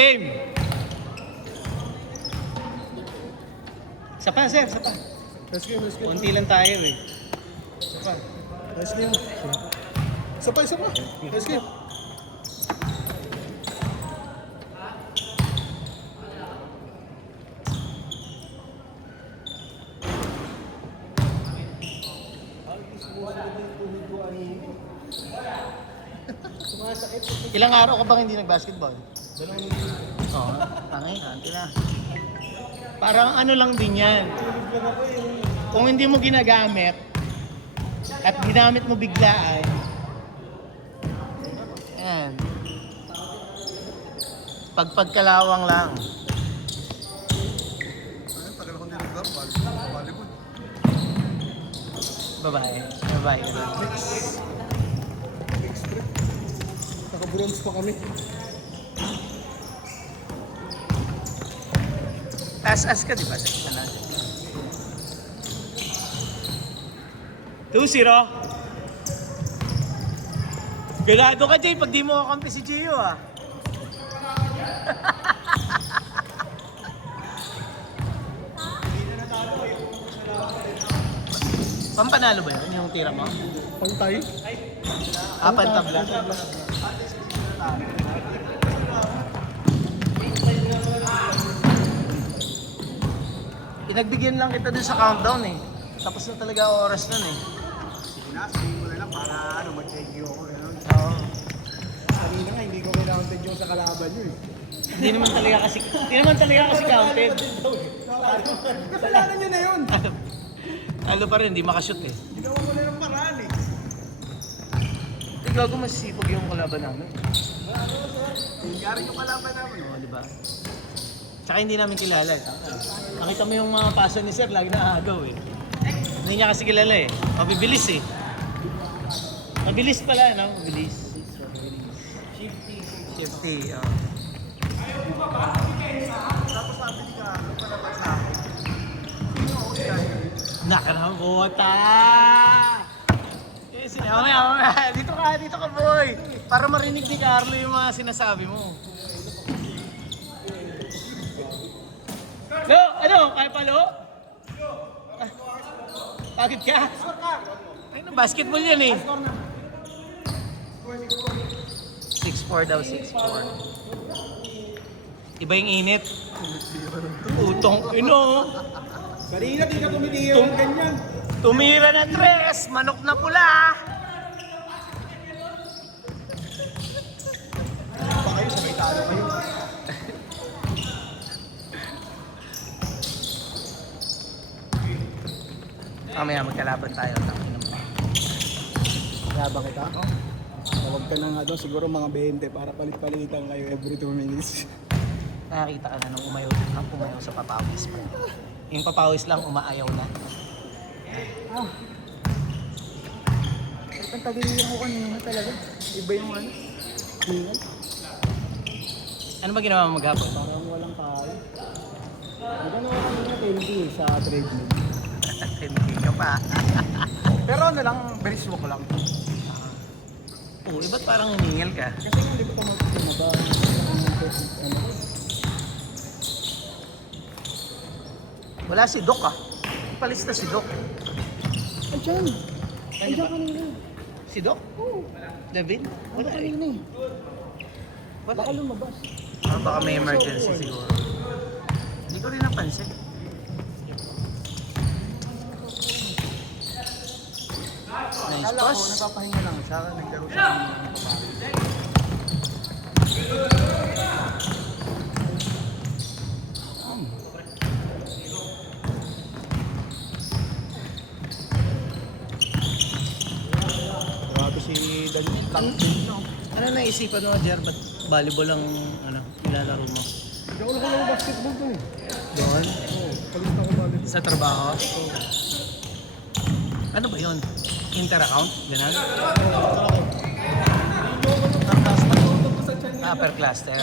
Game! Isa pa, sir. Isa pa. Let's game, let's game. Kunti lang tayo eh. Isa pa. Let's game. Isa pa, isa pa. Let's game. Ilang araw ka bang hindi nag-basketball? Oo, tangay, anti na. Parang ano lang din yan. Kung hindi mo ginagamit at ginamit mo biglaan, ayan. Pagpagkalawang lang. Ay, tagal ako nilagdar. Volleyball. Babae. Babae ka na. Next trip. Naka-bronze pa kami. As ka, di ba? Sa kanal. 2-0. Ganado ka, Jay, pag di mo kakampi si Gio, ah. Pampanalo ba yun, yung tira mo? Pantay. Pantabla. Pinagbigyan lang kita dun sa countdown eh. Tapos na talaga oras nun eh. Sige na, sabihin mo na lang para mag-thank you ako. Oo. Kanina nga, hindi ko kailangan yung sa kalaban nyo eh. Hindi naman talaga kasi counted. Kasalanan nyo na yun. Talo pa rin, di makashoot eh. Ginawa ko na ng paraan eh. Gago masipag yung kalaban namin. Yari yung kalaban namin. Oo, di ba? Tsaka hindi namin kilala eh. Nakita mo yung mga paso ni Sir, lagi naagaw eh. Hindi niya kasi kilala eh. Mabibilis eh. Mabilis pala, no? Mabilis. Shifty, oh. Tapos sabi ni Karo, palaban sa akin. Sino ako siya? Nakarangkota! Eh, mamaya. Dito ka, boy! Para marinig ni Carlo yung mga sinasabi mo. Lo, ano? Kaya pa, Lo? Pagod ka? Ay, na basketball yan eh. 6-4 daw, 6-4. Iba yung init. Utong ino. Kanina di ka tumitiyo ng ganyan. Tumira na 3, manok na pula. Pa kayo, sabay talo kayo. Mamaya magkalaban tayo. Labang kita? Tawag ka na nga doon, siguro mga 20 para palit-palitan kayo every 2 minutes. Nakakita ka na nung umayaw sa papawis pa. Yung papawis lang, umaayaw na. Ang tagiliyan ko kanina talaga. Iba yung ano? Hingal. Ano ba ginawa mo maghapon? Parang walang kain. Magano ka kanina 20 sa treadmill. Hindi ka pa. Pero ano lang, brisk walk lang. Oo, ba't parang hiningal ka? Kasi nga hindi ko pa magpapalaba. Wala si Doc ah. Palista si Doc. Andiyan! Andiyan kanina. Si Doc? Oo. David? Wala eh. Kanina eh. Wala Baka eh. lumabas. Baka may emergency siguro. Hindi ko rin napansin. Nice Kala ko, pass. nagpapahinga lang siya. Naglaro siya ng babae. Grabe si Daniel. Ano naisipan mo, Jer? Ba't volleyball ang nilalaro mo? Hindi ako nakalaro basketball doon eh. Doon? Oo, palit ako volleyball. Sa trabaho? Ano ba yun? Inter-account? Ganun? Upper cluster.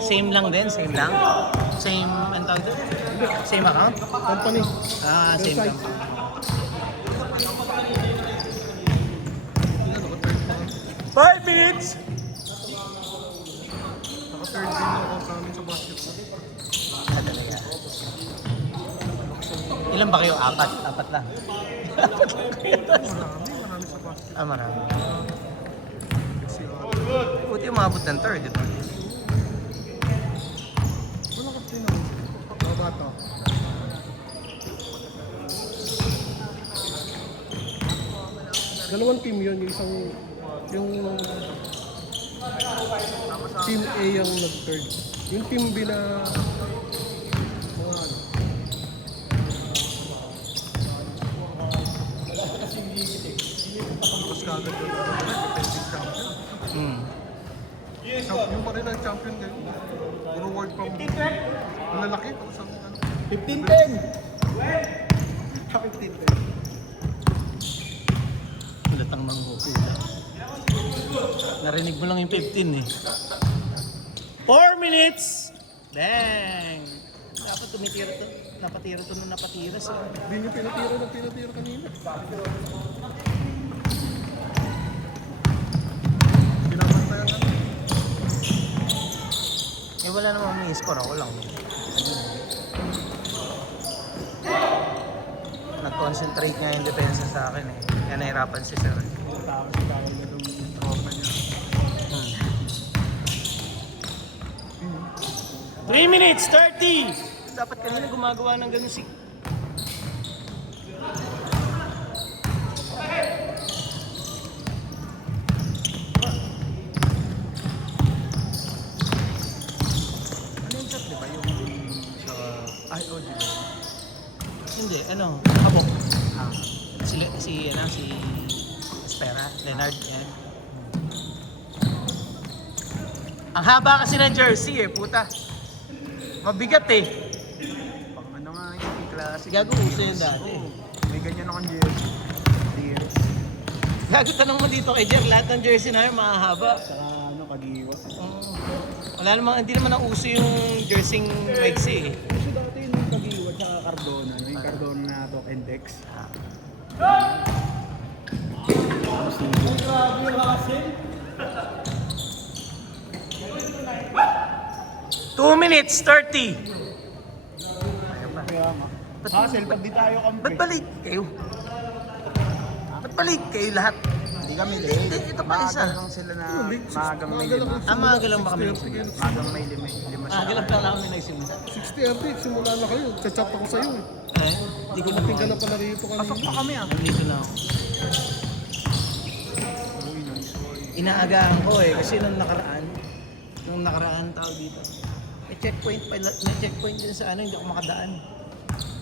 Same lang din? Same lang? Same, ano tawag doon? Same account? Company. Same Website. company. 5 minutes! Marami sa basketball. Ah, talaga. Ilan ba kayo? Apat? Apat lang. Marami sa basketball. Ah, marami. Kasi Buti umabot ng third, di ba? wala ka tinawag. Mga bata. Dalawang team yun, yung isang yung team A yung nag-third. Yung team B na mga ano. Tapos kagad yung defending champion. Hmm. Yung pa rin ang champion ngayon. Puro world from ang lalaki. Tapos ang ano. 15-10! 15-10. Kulatang manghuhula. Narinig mo lang yung 15 eh. 4 minutes! Bang! Dapat tumitira to. Napatira to nung napatira sa... Hindi nyo pinatira kanina. Pinapantayan lang. Eh wala namang may score, ako lang. Nag-concentrate nga yung depensa sa akin eh. Kaya nahirapan si Sir. Tapos si Kyle na nung tropa niya. 3 minutes, 30! Dapat kanina gumagawa ng ganun si... Ano yung shot, di ba? Yung sa... Ay, oh, di ba? Hindi, ano, kabok. Ah. Si Espera, Leonard, yan. Ang haba kasi ng jersey eh, puta. Mabigat eh. Pang ano nga yung klase. Gago uso yun dati. May ganyan akong jersey. Deals. Gago, tanong mo dito kay Jer, lahat ng jersey namin mahahaba. Saka ano, pag-iwas. Wala namang, hindi naman nauso yung jersey maiksi eh. Kasi dati yung pag-iwas sa Cardona, no? Yung Cardona na Talk and Text. Tapos yung... Grabe yung hassle. 2 minutes, 30. Kaya nga. Hassle, pag di tayo kampi. Ba't balik kayo? Ba't balik kayo lahat? Hindi kami late. Hindi, ito pa isa. Maagang sila na maagang may lima. Maaga lang ba kami nagsimula? Maagang may lima siya. Maaga lang pala kami nagsimula. 6:30, simula na kayo. Chat ako sa'yo eh. Eh, hindi ko Dumating ka na na pala rito kanina. Pasok pa kami ah. Nandito na ako. Inaagahan ko eh, kasi nung nakaraan tao dito. May checkpoint pa, may checkpoint din sa ano, hindi ako makadaan.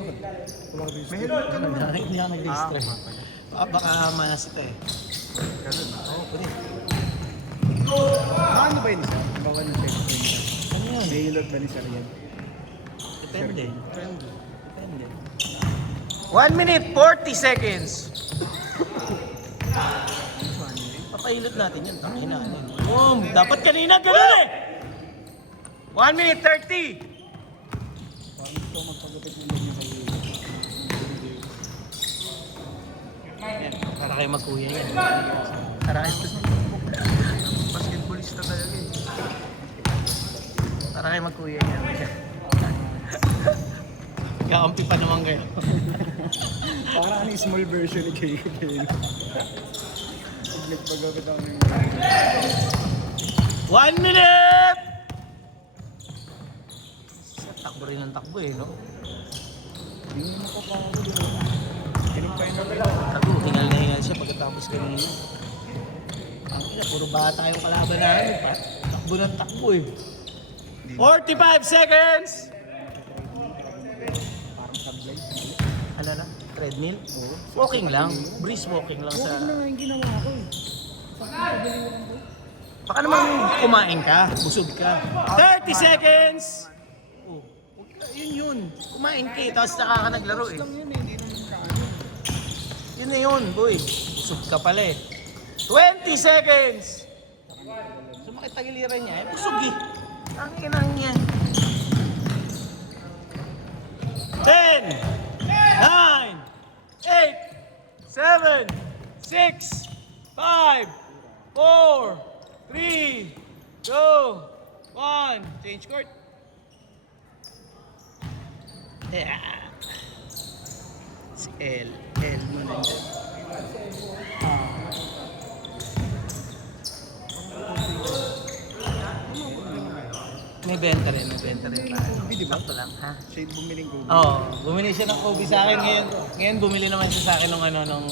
May helmet ka naman. Hindi ako nag-register. Baka manasita eh. Ganun ah. Oo, pwede. Ano ba yun isa? Baka ng checkpoint. Ano yun? May hilot ba ni Sir yan? Depende. Depende. 1 minute, 40 seconds. Papahilot natin yun. Tangina. Boom! Dapat kanina ganun eh! 1 minute, 30. Parang gusto magpagupit ng lagi sa hilot. Yan, para kayo magkuya yan. Para kayo Basketballista talaga eh. para kayo magkuya yan. Kaampi pa naman kayo. Parang ano yung small version ni Jacob eh. Pag nagpagupit ako ng 1 minute! Takbo rin ng takbo eh, no? Hindi mo napapako din. Ganun pa yun na pala. Tago, hingal na hingal siya pagkatapos kanina. Ang ina, puro bata yung kalaban namin pa. Takbo ng takbo eh. 45 seconds! Parang sablay. Ano na? Treadmill? Walking lang. Brisk walking lang sa... Huwag na nga yung ginawa ko eh. Baka naman kumain ka, busog ka. 30 seconds! Oh, yun. Kumain ka eh, tapos nakaka naglaro eh. Lang yun eh, hindi naman kaano. Yun na yun, boy. Busog ka pala eh. 20 seconds! Sumakit tagiliran niya eh. Busog eh. Ang inang niya. 10, 9, 8, 7, 6, 5, 4, 3, 2, 1. 1. Change court. Yeah. Si L. L mo na dyan. May benta rin tayo. Di ba? Sakto lang, ha? Shade bumiling ko. Oo, bumili siya ng Kobe sa akin ngayon. Ngayon bumili naman siya sa akin ng ano, ng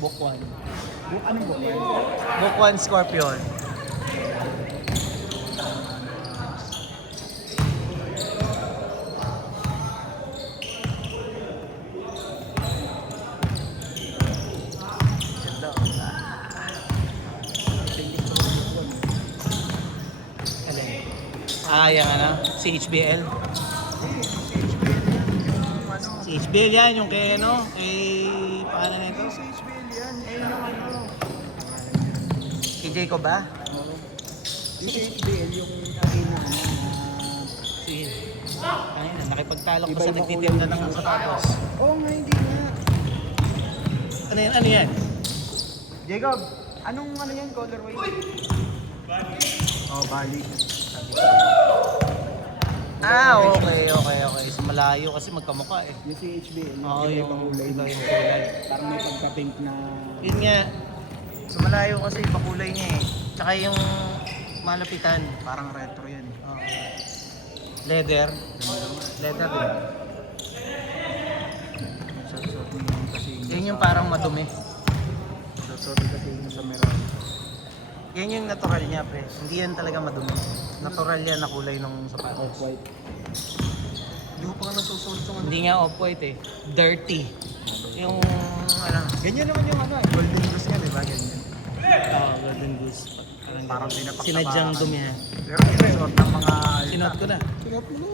Book 1. Anong book yan? Book 1 Scorpion. Ganda, oh. Alin? Yung ano? Si HBL. Si HBL yan, yung kay ano? Paano na ito? Si HBL yan. Eh, yung ano. Kay Jacob ba? Yung si HBL, yung arena ano. Si... Ayun, nakipagtalok pa Iba-iba sa nagtitinda kulay. ng sapatos. Oo nga, hindi nga. Ano yan? Ano yan? Jacob, anong ano yan, colorway? Oh, Bali. Okay. So malayo kasi magkamukha eh. Yung si HBL, Oo, yung yung kulay. iba yung kulay. Parang may pagka-pink na... Yun nga. So malayo kasi iba kulay niya eh. Tsaka yung malapitan. Parang retro yan. Oo. Leather. Leather din. Shot mo yun kasi Yan yung parang madumi. shot kasi yun sa meron. Yan yung natural niya pre. Hindi yan talaga madumi. Natural yan na kulay ng sapatos. Off-white. Hindi ko pa nga nasusunod sa ano. Hindi nga off-white eh. Dirty. Yung ano. Ganyan naman yung ano, golden goose nga, di ba? Ganyan. Golden Goose. Parang pinapaktabakan. Sinadyang dumi ha. Pero yung resort ng mga... Sinuot ko na. Sinuot mo na.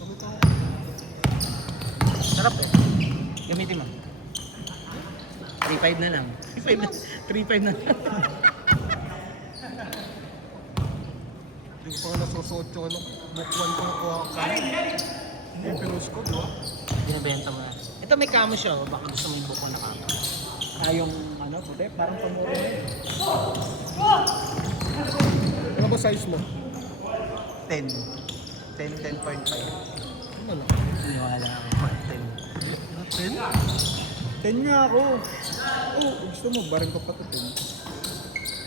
Bakit ako? Sarap eh. Gamitin mo. 3.5 na lang. 3.5 na lang. Hindi ko pa nga nasusunod yung ano. Book 1 ko nakuha ko sa hindi, pinost ko, di ba? Binibenta mo na. Ito may camo siya. Oh. Baka gusto mo yung buko na camo. yung ano, puti, parang pamuro na yun. Ano ba size mo? 10. 10.5. Ano lang? Siniwala ako. 10. 10? 10 nga ako. Oh, gusto mo, bareng ko pa to 10.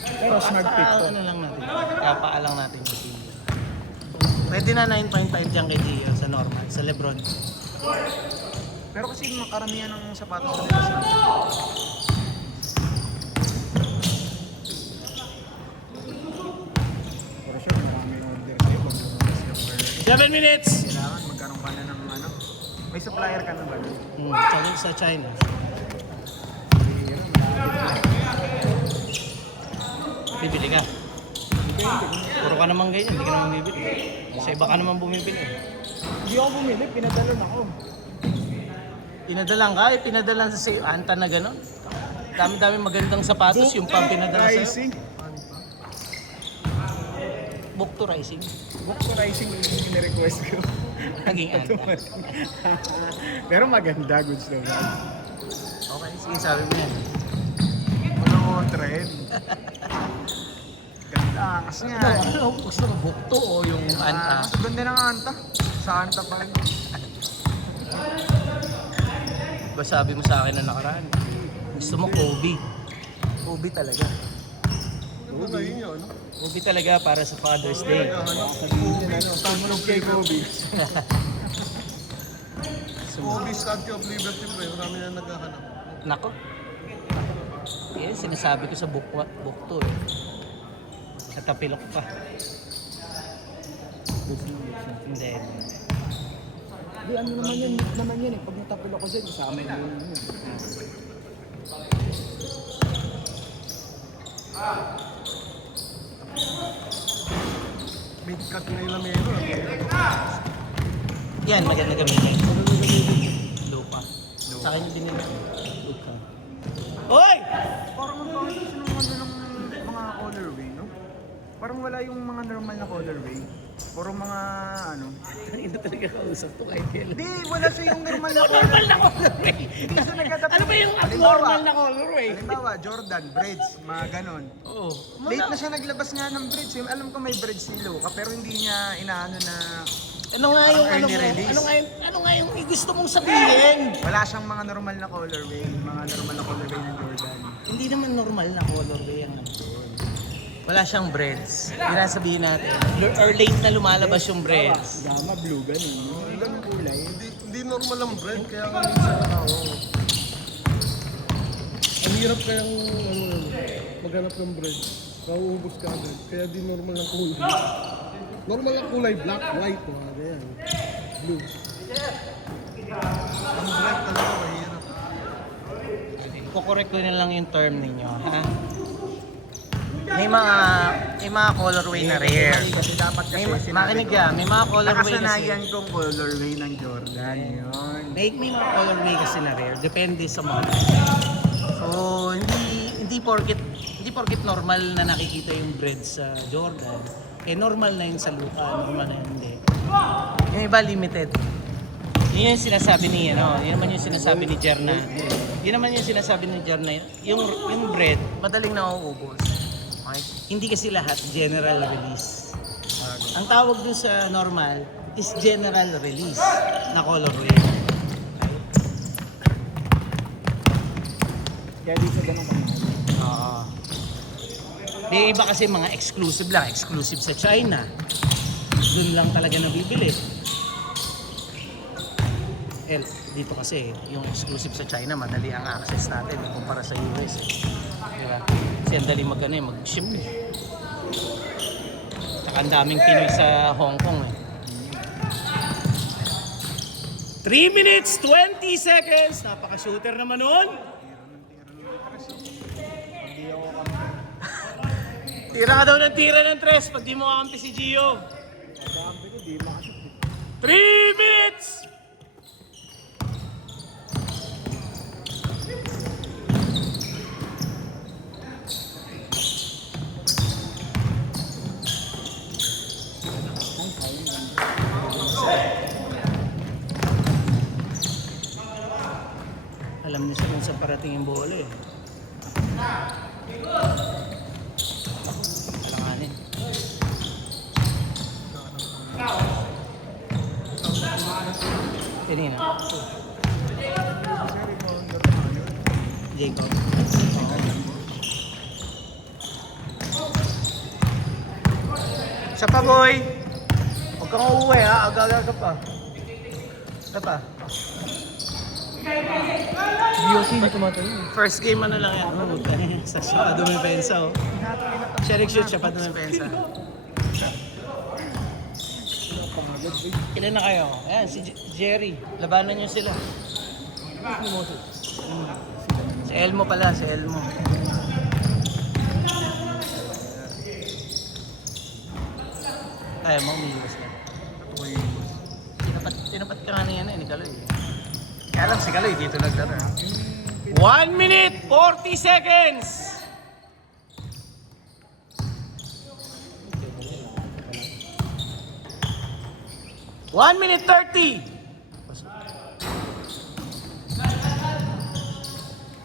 Pero smart pick to. Ano lang natin. Kapaalang natin yung Gio. Pwede na 9.5 dyan kay Gio sa normal. Sa Lebron. Pero kasi makaramihan ng sapatos sa labas. Pero sure, maraming order sa'yo pag lumabas ka per 7 minutes! kailangan magkaroon ka na ng ano. May supplier ka na ba? Sa China. Bibili ka. Puro ka naman ganyan, hindi ka naman bibili. Sa iba ka naman bumibili. Hindi ako bumili, pinadalon ako. Pinadalang ka, pinadalang sa Anta na gano'n. Dami-dami magandang sapatos, yung pang pinadala sa'yo. Rising. Book to Rising. Book to Rising yung nirequest ko. Naging Anta. Pero maganda, goods naman. Okay, sige sabi mo yan. Ano trend? Ganda, kasi nga. Ano, gusto mo book to o yung Anta? Mas ganda ng Anta. Sa Anta pa rin. Diba sabi mo sa akin na nakaraan? Gusto mo Kobe. Kobe talaga. Ano na yun yun? Kobe talaga para sa Father's Day. Sabihin nila, no? Sumunod kay Kobe. Kobe Statue of Liberty pa yun. Marami na naghahanap. Nako. Yan, sinasabi ko sa book to eh. Katapilok pa. Goods na, goods na. Hindi. Di, ano naman yan eh. Pag natapil ako dyan, sa amin yun. Mid-cut na yung lamero. Yan, maganda gamitin. Lupa. Sa akin yung binili. Lupa. Hoy! Parang magkakasin ng ano ng mga colorway, no? Parang wala yung mga normal na colorway. Puro mga ano. Hindi na talaga kausap to kahit kailan. Hindi, wala siya yung normal na Normal na colorway! Hindi siya nag-adapt. Ano ba yung abnormal na colorway? Halimbawa, Jordan, braids, mga ganon. Oo. Late na siya naglabas nga ng braids. Alam ko may braids si Luka, pero hindi niya inaano na Ano nga yung Parang ano early mo? release. Ano nga yung gusto mong sabihin? wala siyang mga normal na colorway. Mga normal na colorway ng Jordan. Hindi naman normal na colorway ang nandun. Wala siyang breads. Yun ang sabihin natin. Or late na lumalabas yung breads. Gama, blue, ganon. Yung ganun kulay. Hindi normal ang brand, kaya nga minsan tao. Ang hirap kayang maghanap ng bread. Nauubos ka agad. Kaya di normal ang kulay. Normal ang kulay, black, white, mga ganyan. Blue. Ang black talaga mahirap. Kukorek ko na lang yung term ninyo, ha? May mga colorway na rare. Kasi dapat kasi Makinig ka, may mga colorway kasi. nakasanayan kong colorway ng Jordan. Yun. May mga colorway kasi na rare. Depende sa model. So, hindi porket normal na nakikita yung bread sa Jordan. Eh, normal na yun sa Luka. Normal na yun, hindi. Yung iba, limited. Yun yung sinasabi ni, yun naman yung sinasabi ni Jerna. Yun naman yung sinasabi ni Jerna. Yung bread, madaling nauubos. Okay? Hindi kasi lahat general release. Ang tawag dun sa normal is general release na colorway. Kaya di siya ganun kamahal. Oo. May iba kasi mga exclusive lang, exclusive sa China. Doon lang talaga nabibili. Dito kasi, yung exclusive sa China, madali ang access natin kumpara sa US. Diba? Kasi ang dali mag-ship eh. Tsaka ang daming Pinoy sa Hong Kong eh. 3 minutes, 20 seconds! Napaka-shooter naman nun! Tira ka daw ng tira ng tres pag di mo kakampi si Gio. 3 minutes! Alam niyo kung saan parating yung bola eh. Alanganin. Kanina. Jacob. Siya pa, boy! Huwag kang uuwi ha, aga-aga ka pa. Ka pa. DOC hindi tumatalo. First game ano lang yan. Oh, sa siya pa dumipensa oh. Sharing shoot siya pa dumipensa. Ilan na kayo? Ayan, si Jerry. Labanan niyo sila. Si Elmo pala, si Elmo. Ayaw mo, umiiwas ka. Tinapat ka nga niya ni Kaloy. Kaya lang si Kaloy dito naglaro. 1 minute, 40 seconds! One minute 30!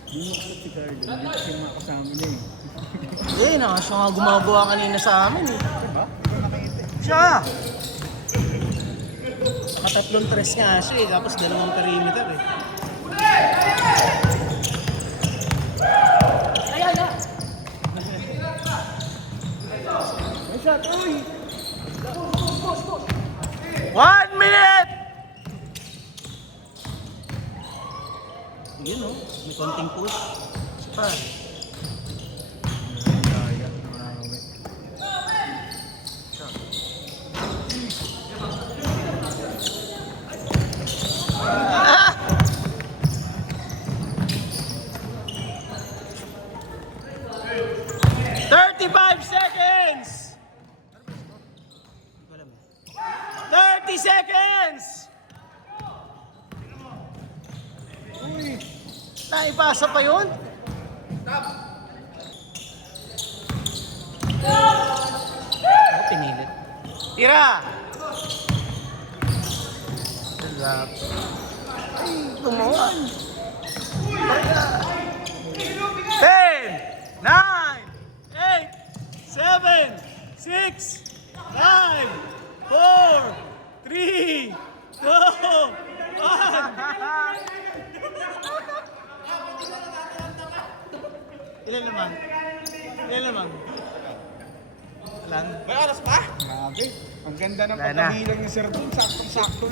Hindi mo kasi si Carlo. Hindi kasi mga kasama niya eh. Eh, siya nga gumagawa kanina sa amin eh. Diba? Ikaw nakita eh. Siya! Nakatatlong tres nga siya eh, tapos 2 perimeter eh. Ayan na! May shot! Uy! 1 minute! Yun oh, may konting push. Isa pa. Daya. Marami. 35 seconds! 30 seconds! Uy! Naipasa pa yun? Ako pinilit. Tira! Sarap. Ay, gumawa. 10, 9, 8, 7, 6, 5, 4, 3, 2, 1. Ilan naman? Ilan naman? Ilan? May oras pa? Grabe. Ang ganda ng Wala na. pagkabilang ni Sir Dun. Saktong-sakto